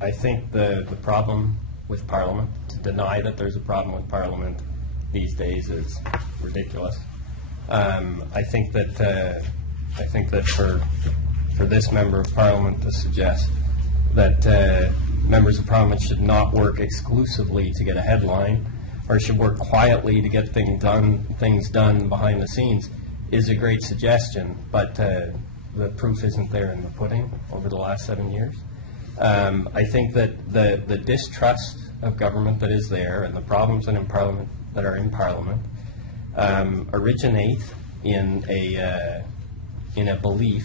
I think the problem with Parliament, to deny that there's a problem with Parliament these days is ridiculous. I think that for this member of Parliament to suggest that members of Parliament should not work exclusively to get a headline or should work quietly to get things done behind the scenes is a great suggestion, but the proof isn't there in the pudding over the last 7 years. I think that the distrust of government that is there and the problems that are in Parliament originate in a belief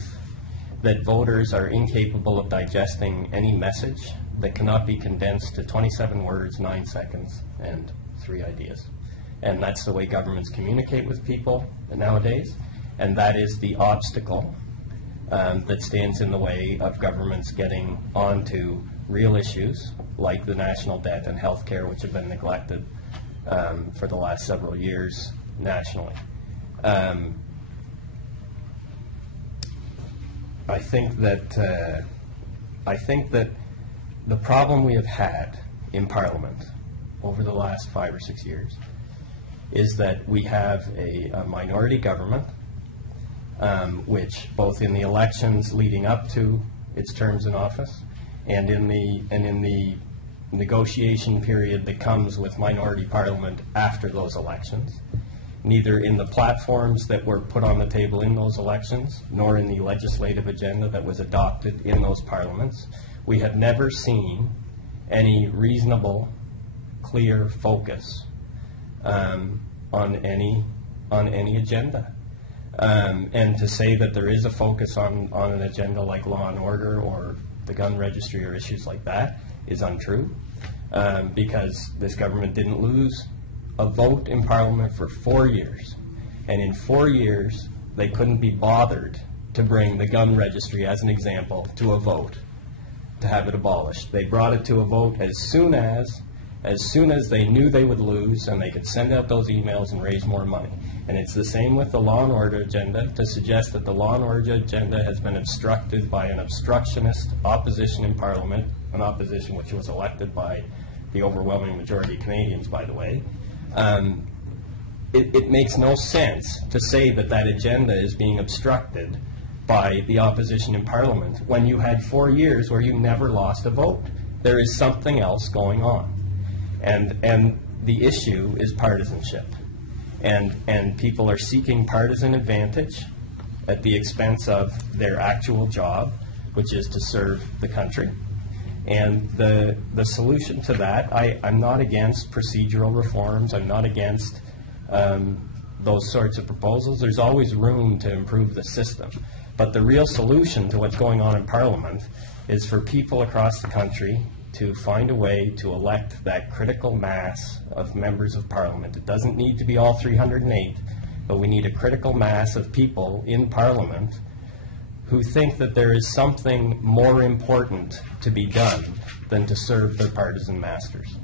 that voters are incapable of digesting any message that cannot be condensed to 27 words, 9 seconds, and 3 ideas. And that's the way governments communicate with people nowadays, and that is the obstacle that stands in the way of governments getting onto real issues like the national debt and health care, which have been neglected for the last several years nationally. I think that the problem we have had in Parliament over the last 5 or 6 years is that we have a minority government, which both in the elections leading up to its terms in office and in the negotiation period that comes with minority parliament after those elections, neither in the platforms that were put on the table in those elections nor in the legislative agenda that was adopted in those parliaments, we have never seen any reasonable, clear focus on any agenda. And to say that there is a focus on an agenda like law and order or the gun registry or issues like that is untrue, because this government didn't lose a vote in Parliament for 4 years. And in 4 years, they couldn't be bothered to bring the gun registry, as an example, to a vote to have it abolished. They brought it to a vote as soon as they knew they would lose and they could send out those emails and raise more money. And it's the same with the law and order agenda. To suggest that the law and order agenda has been obstructed by an obstructionist opposition in Parliament, an opposition which was elected by the overwhelming majority of Canadians, by the way, it makes no sense to say that that agenda is being obstructed by the opposition in Parliament when you had 4 years where you never lost a vote. There is something else going on. And the issue is partisanship. And people are seeking partisan advantage at the expense of their actual job, which is to serve the country. And the solution to that, I'm not against procedural reforms. I'm not against those sorts of proposals. There's always room to improve the system. But the real solution to what's going on in Parliament is for people across the country to find a way to elect that critical mass of members of Parliament. It doesn't need to be all 308, but we need a critical mass of people in Parliament who think that there is something more important to be done than to serve their partisan masters.